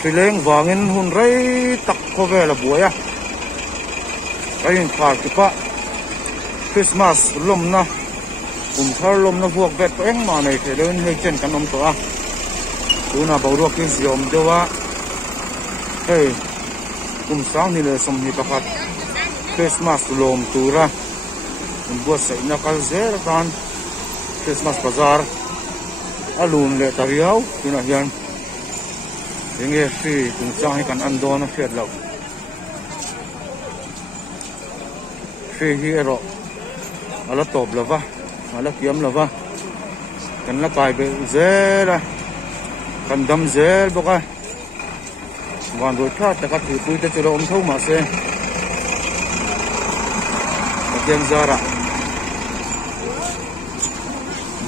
Fileng wangin hun rei tak ko ve la buaya kain khar ki pa Christmas lom na thar lom na vuak vet to eng ma nei the den hei chen kan om to a tuna boru ki ziom dewa hei sang ni le som ni pakhat Christmas lom tura buat sai na kal zer kan Christmas bazar alun le tariau tuna hian enge fi sang hi kan andon fiat lo fi hi ero ala top lova ala kiam lova kan la kai be zera kan dam zel boka wan do tha ta ka thi pui te chulo om thau ma se ken zara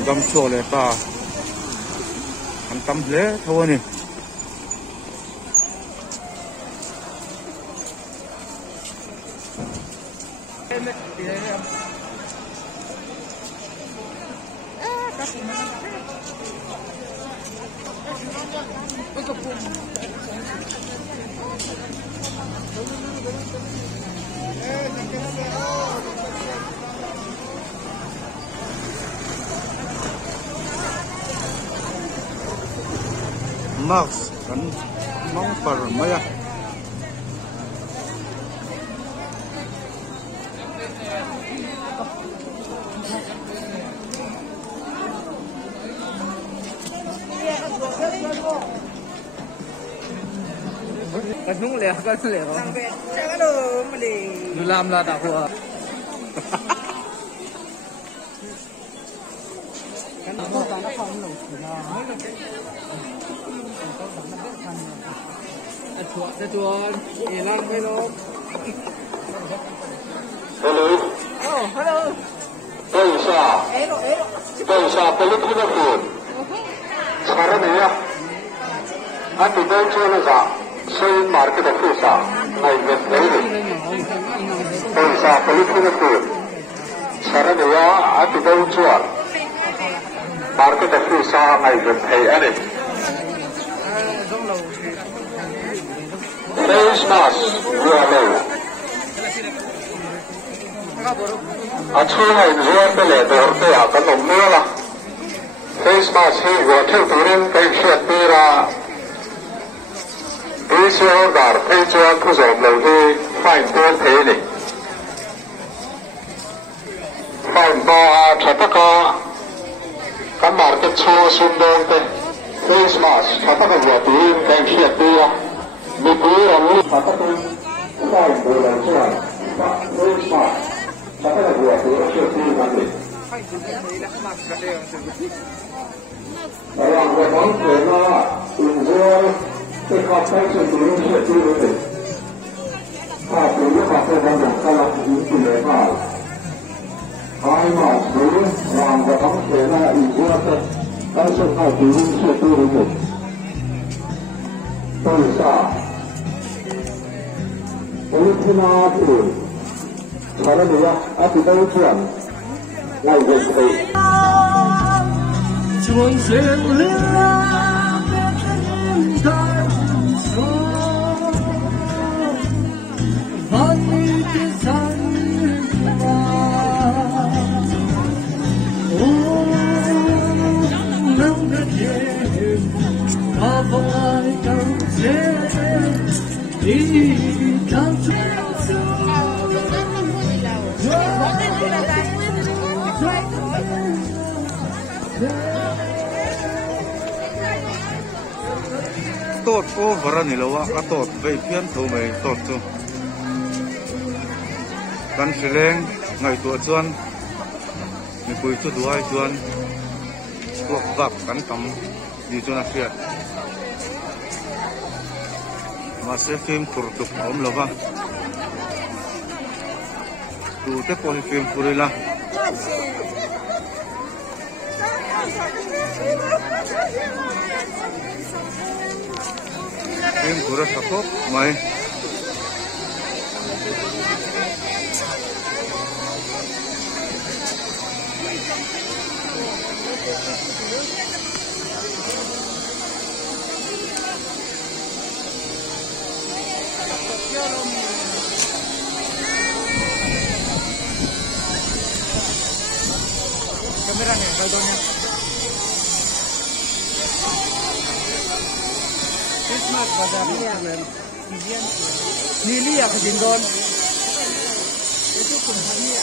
dam cho le ta kan tam hle thawani Max kan mong par maya cái nung lẻ cái lẻ đó nó làm là đạo của cái nó không nổi chuột thì làm cái đó hello hello 等一下等一下不是这个food查了没有俺这边做了啥所以market的附上还有个等一下不是这个food查了没有俺这边做market的附上还有个赔安的face mask 热累出来热的来的对啊跟农热了 face mask 是我听别人给说对了你说哪非洲不少楼的饭多赔你饭多啊查这个干嘛的错顺动的 face mask 查这个我对给说对啊你不要查这个饭多了是吧 face mask 查这个我对说对了你让我同学呢引说这靠三十多人是对不对？他主要把这方面看了引起来嘛，还嘛是让我同学呢引说的，但是他主要是对不对？对啥？我听他是，查了没有？啊，这都转，那也可以。春水啊，别在万里的山花，能的天，大风来更见，你看这tốt ô vara ni lo a tốt ve phian tho mai tốt chu kan sileng ngai tu chuan mi pui chu duai chuan tuak vak kan tam di chuan a fiat ma se film tur tu om lova tu te pon film purila film pura sakop mai kaldonya. Christmas bazar Nili ya kejindon. Itu kumpulnya.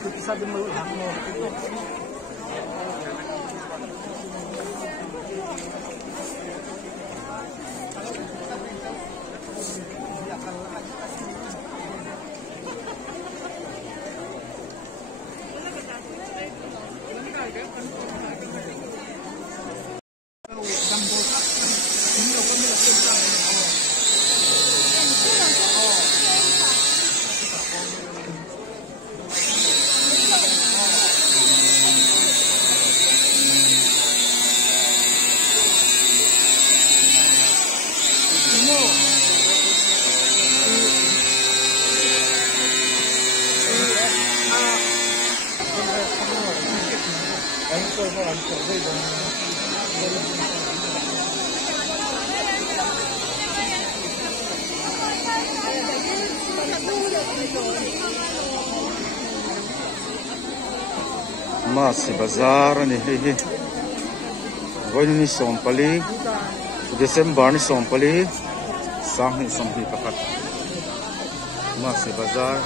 Itu bisa dimeluk Masih bazar ni hehe. Goi ni sompali, Desember ni sompali, sang ni sompi pakat. Masih bazar.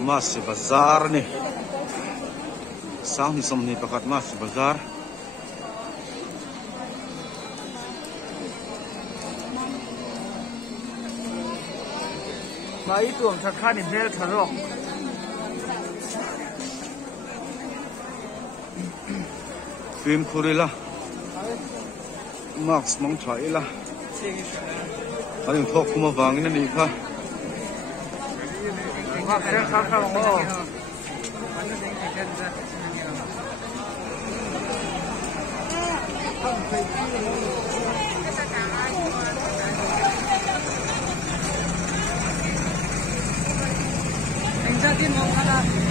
Masih bazar nih. Sang ni somni pakat masih bazar. Mai tuang sakhan ni bel tharok. Film khurila. Max mong thaila. Aling thok kuma wangin ni kha. Wah, kaya kakak mo. Ang